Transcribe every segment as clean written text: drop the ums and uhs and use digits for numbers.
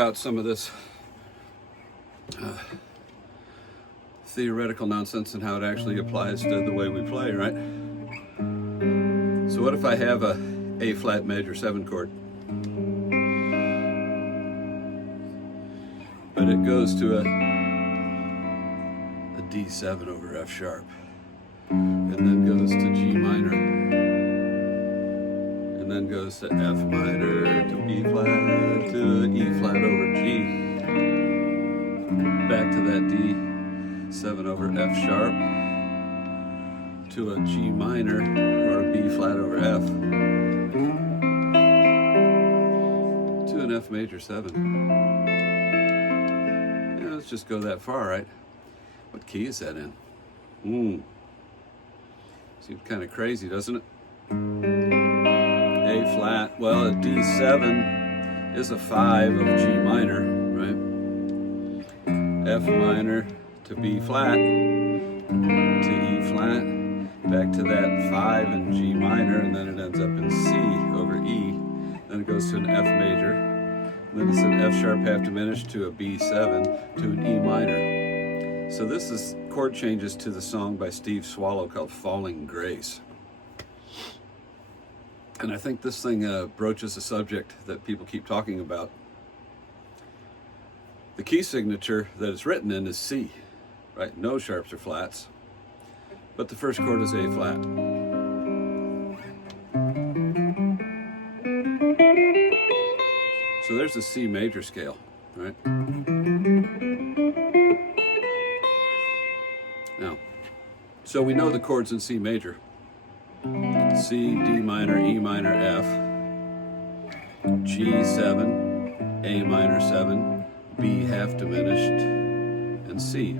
about some of this theoretical nonsense and how it actually applies to the way we play, right? So what if I have a A flat major 7 chord, but it goes to a D7 over F sharp, and then goes to G minor, and then goes to F minor, to B flat, to E flat over G, back to that D7 over F sharp, to a G minor or a B flat over F, to an F major 7. Yeah, let's just go that far, right? What key is that in? Seems kind of crazy, doesn't it? A flat, well, a D7 is a 5 of G minor, right? F minor to B flat, to E flat, back to that 5 in G minor, and then it ends up in C over E. Then it goes to an F major, and then it's an F sharp half diminished to a B7 to an E minor. So this is chord changes to the song by Steve Swallow called Falling Grace. And I think this thing broaches a subject that people keep talking about. The key signature that it's written in is C, right? No sharps or flats, but the first chord is A flat. So there's the C major scale, right? Now, so we know the chords in C major. C, D minor, E minor, F, G7, A minor 7, B half diminished, and C.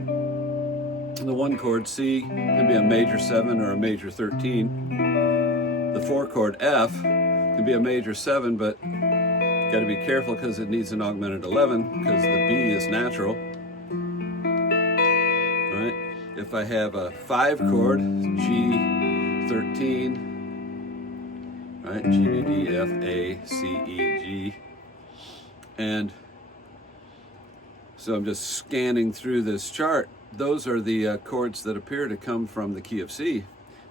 The one chord C can be a major 7 or a major 13. The 4 chord F can be a major 7, but you got to be careful because it needs an augmented 11 because the B is natural. Right? If I have a 5 chord, G13, right? G, B, D, F, A, C, E, G. And so I'm just scanning through this chart. Those are the chords that appear to come from the key of C.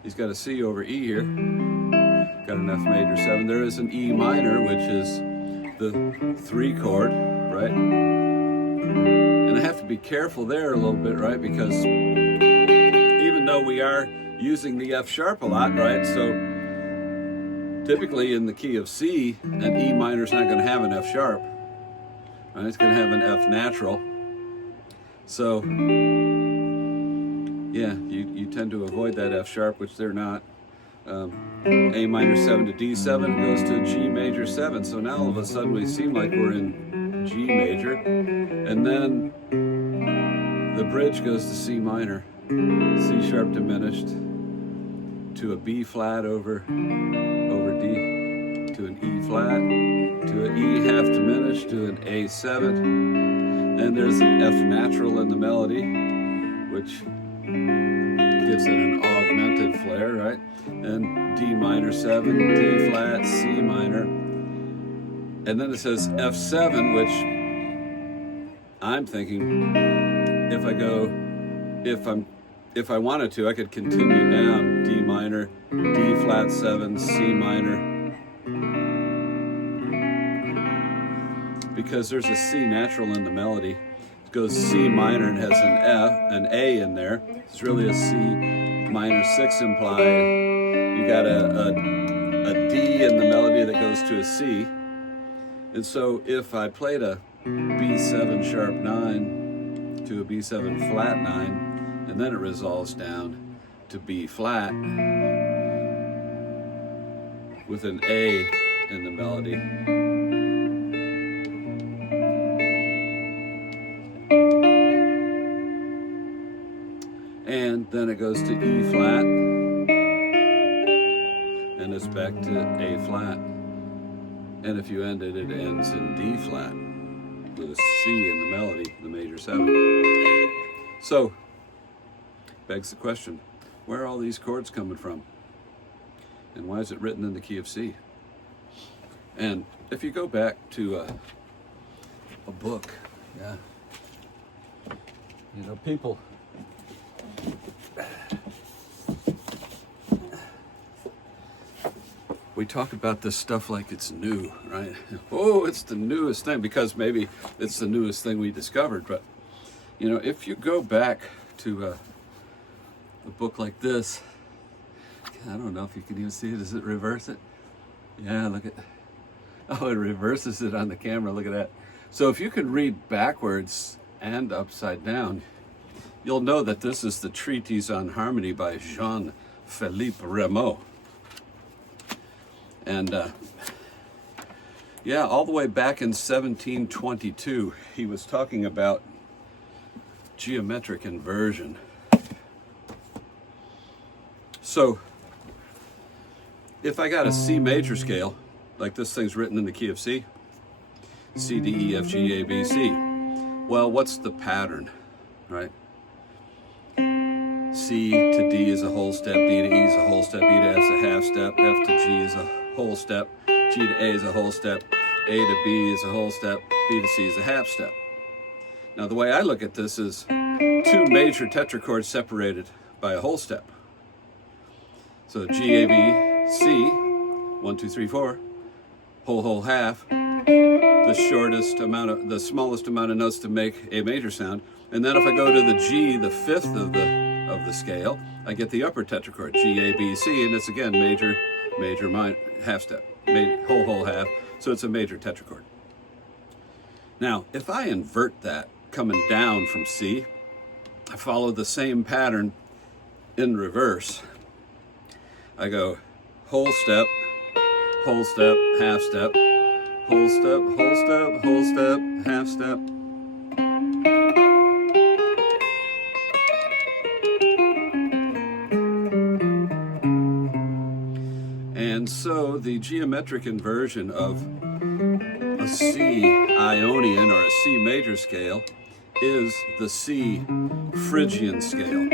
He's got a C over E here. Got an F major 7. There is an E minor, which is the 3 chord, right? And I have to be careful there a little bit, right? Because even though we are using the F sharp a lot, right? So typically in the key of C, an E minor is not going to have an F sharp, right? It's going to have an F natural. So yeah, you tend to avoid that F sharp, which they're not. A minor 7 to D7 goes to G major 7. So now all of a sudden we seem like we're in G major. And then the bridge goes to C minor, C sharp diminished, to a B flat over D, to an E flat, to an E half diminished, to an A7. And there's an F natural in the melody, which gives it an augmented flair, right? And D minor 7, D flat, C minor. And then it says F7, which I'm thinking if I wanted to, I could continue down D minor, D flat 7, C minor. Because there's a C natural in the melody. It goes C minor and has an A in there. It's really a C minor 6 implied. You got a D in the melody that goes to a C. And so if I played a B7 sharp 9 to a B7 flat 9, and then it resolves down to B flat with an A in the melody. And then it goes to E flat, and it's back to A flat. And if you end it, it ends in D flat with a C in the melody, the major 7. So, begs the question, where are all these chords coming from? And why is it written in the key of C? And if you go back to a book. Yeah. You know, people, we talk about this stuff like it's new, right? Oh, it's the newest thing, because maybe it's the newest thing we discovered. But, you know, if you go back to a book like this, I don't know if you can even see it. Does it reverse it? Yeah, look at, oh, it reverses it on the camera. Look at that. So if you can read backwards and upside down, you'll know that this is the Treatise on Harmony by Jean-Philippe Rameau. And yeah, all the way back in 1722, he was talking about geometric inversion. So if I got a C major scale, like this thing's written in the key of C, C, D, E, F, G, A, B, C. Well, what's the pattern, right? C to D is a whole step, D to E is a whole step, E to F is a half step, F to G is a whole step, G to A is a whole step, A to B is a whole step, B to C is a half step. Now the way I look at this is two major tetrachords separated by a whole step. So G, A, B, C, 1, 2, 3, 4, whole, half, the smallest amount of notes to make a major sound. And then if I go to the G, the fifth of the scale, I get the upper tetrachord, G, A, B, C, and it's again major, minor, half step, whole, half, so it's a major tetrachord. Now, if I invert that coming down from C, I follow the same pattern in reverse. I go whole step, half step, whole step, half step. And so the geometric inversion of a C Ionian or a C major scale is the C Phrygian scale.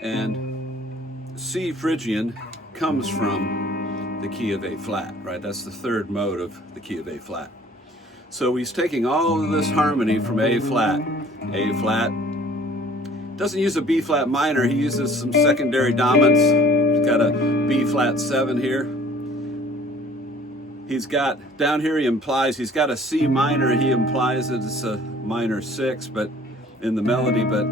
And C Phrygian comes from the key of A flat, right? That's the third mode of the key of A flat. So he's taking all of this harmony from A flat. A flat doesn't use a B flat minor, he uses some secondary dominants. He's got a B flat 7 here. He's got, down here he implies, he's got a C minor, he implies that it's a minor 6, but in the melody, but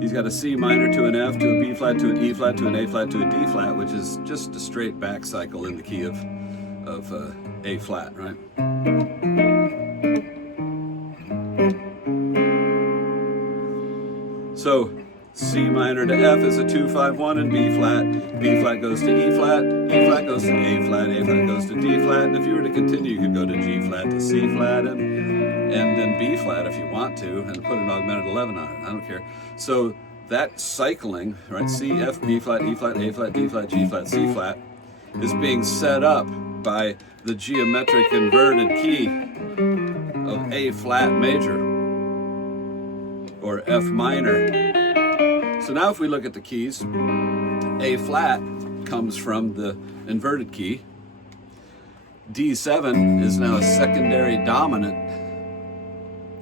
he's got a C minor to an F, to a B flat, to an E flat, to an A flat, to a D flat, which is just a straight back cycle in the key of A flat, right? So C minor to F is a 2-5-1 and B flat goes to E flat goes to A flat goes to D flat, and if you were to continue, you could go to G flat to C flat and then B flat if you want to, and put an augmented 11 on it, I don't care. So that cycling, right, C, F, B flat, E flat, A flat, D flat, G flat, C flat, is being set up by the geometric inverted key of A flat major, or F minor. So now if we look at the keys, A flat comes from the inverted key. D7 is now a secondary dominant,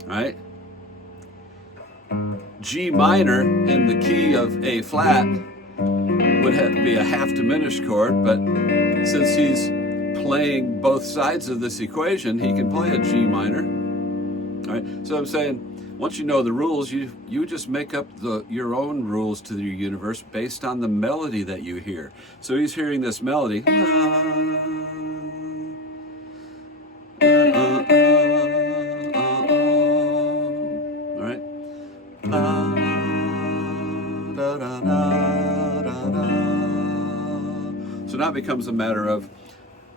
right? G minor in the key of A flat would have to be a half diminished chord, but since he's playing both sides of this equation, he can play a G minor. All right? So I'm saying, once you know the rules, you just make up your own rules to your universe based on the melody that you hear. So he's hearing this melody. All right. So now it becomes a matter of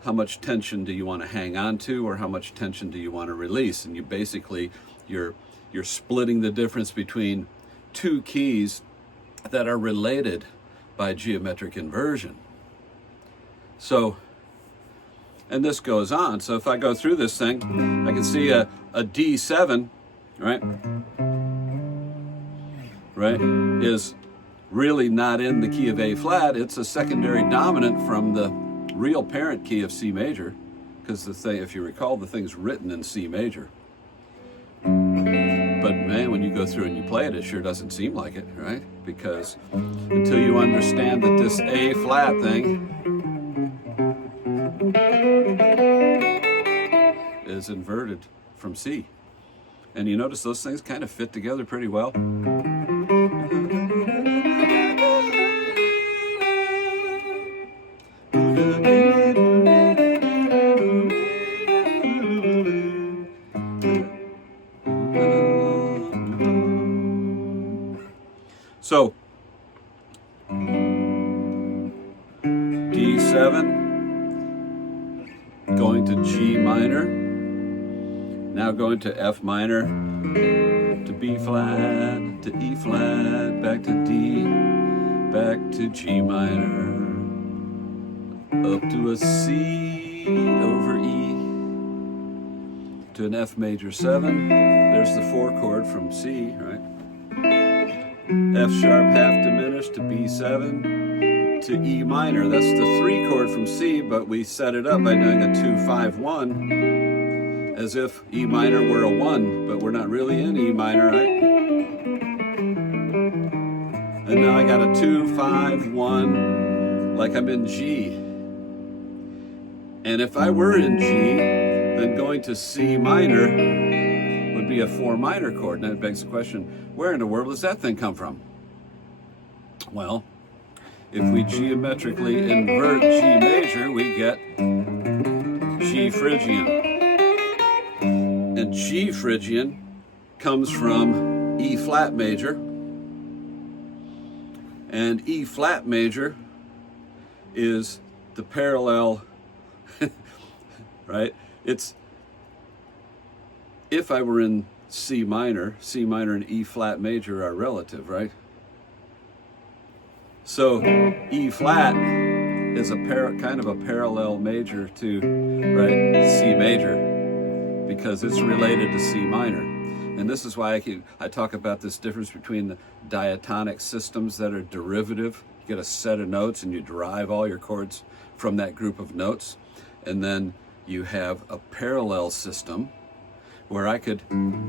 how much tension do you want to hang on to, or how much tension do you want to release, and you basically you're splitting the difference between two keys that are related by geometric inversion. So, and this goes on. So if I go through this thing, I can see a D7, right, is really not in the key of A flat. It's a secondary dominant from the real parent key of C major, because the thing, if you recall, the thing's written in C major. But man, when you go through and you play it, it sure doesn't seem like it, right? Because until you understand that this A flat thing is inverted from C. And you notice those things kind of fit together pretty well. So, D7, going to G minor, now going to F minor, to B flat, to E flat, back to D, back to G minor, up to a C over E, to an F major 7, there's the 4 chord from C, right? F sharp half diminished to B7 to E minor. That's the 3 chord from C, but we set it up by doing a 2-5-1 as if E minor were a 1, but we're not really in E minor, right? And now I got a 2-5-1 like I'm in G. And if I were in G, then going to C minor would be a 4 minor chord. And that begs the question, where in the world does that thing come from? Well, if we geometrically invert G major, we get G Phrygian. And G Phrygian comes from E flat major. And E flat major is the parallel, right? It's, if I were in C minor and E flat major are relative, right? So E flat is a kind of a parallel major to, right, C major, because it's related to C minor. And this is why I talk about this difference between the diatonic systems that are derivative. You get a set of notes and you derive all your chords from that group of notes. And then you have a parallel system where I could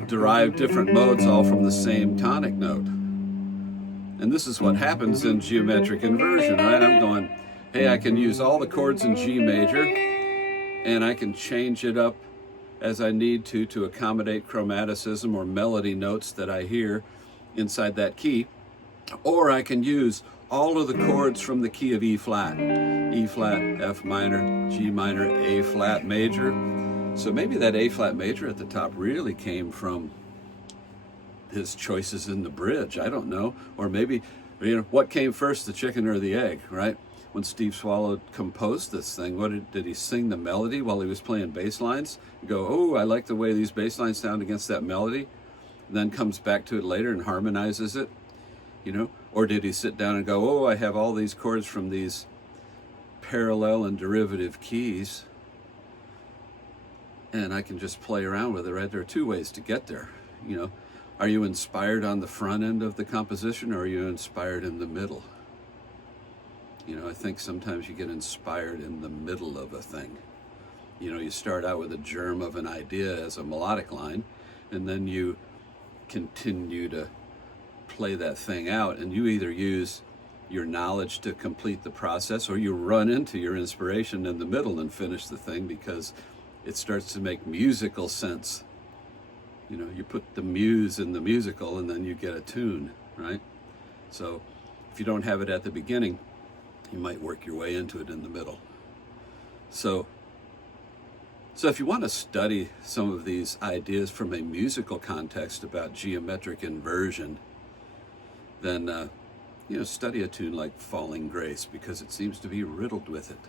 derive different modes all from the same tonic note. And this is what happens in geometric inversion, right? I'm going, hey, I can use all the chords in G major, and I can change it up as I need to accommodate chromaticism or melody notes that I hear inside that key. Or I can use all of the chords from the key of E flat, F minor, G minor, A flat major. So maybe that A flat major at the top really came from his choices in the bridge. I don't know. Or maybe, you know, what came first, the chicken or the egg, right? When Steve Swallow composed this thing, did he sing the melody while he was playing bass lines? Go, oh, I like the way these bass lines sound against that melody. And then comes back to it later and harmonizes it, you know? Or did he sit down and go, oh, I have all these chords from these parallel and derivative keys, and I can just play around with it, right? There are 2 ways to get there, you know. Are you inspired on the front end of the composition, or are you inspired in the middle? You know, I think sometimes you get inspired in the middle of a thing. You know, you start out with a germ of an idea as a melodic line, and then you continue to play that thing out, and you either use your knowledge to complete the process, or you run into your inspiration in the middle and finish the thing because it starts to make musical sense. You know, you put the muse in the musical and then you get a tune, right? So if you don't have it at the beginning, you might work your way into it in the middle. So if you want to study some of these ideas from a musical context about geometric inversion, then you know, study a tune like Falling Grace, because it seems to be riddled with it.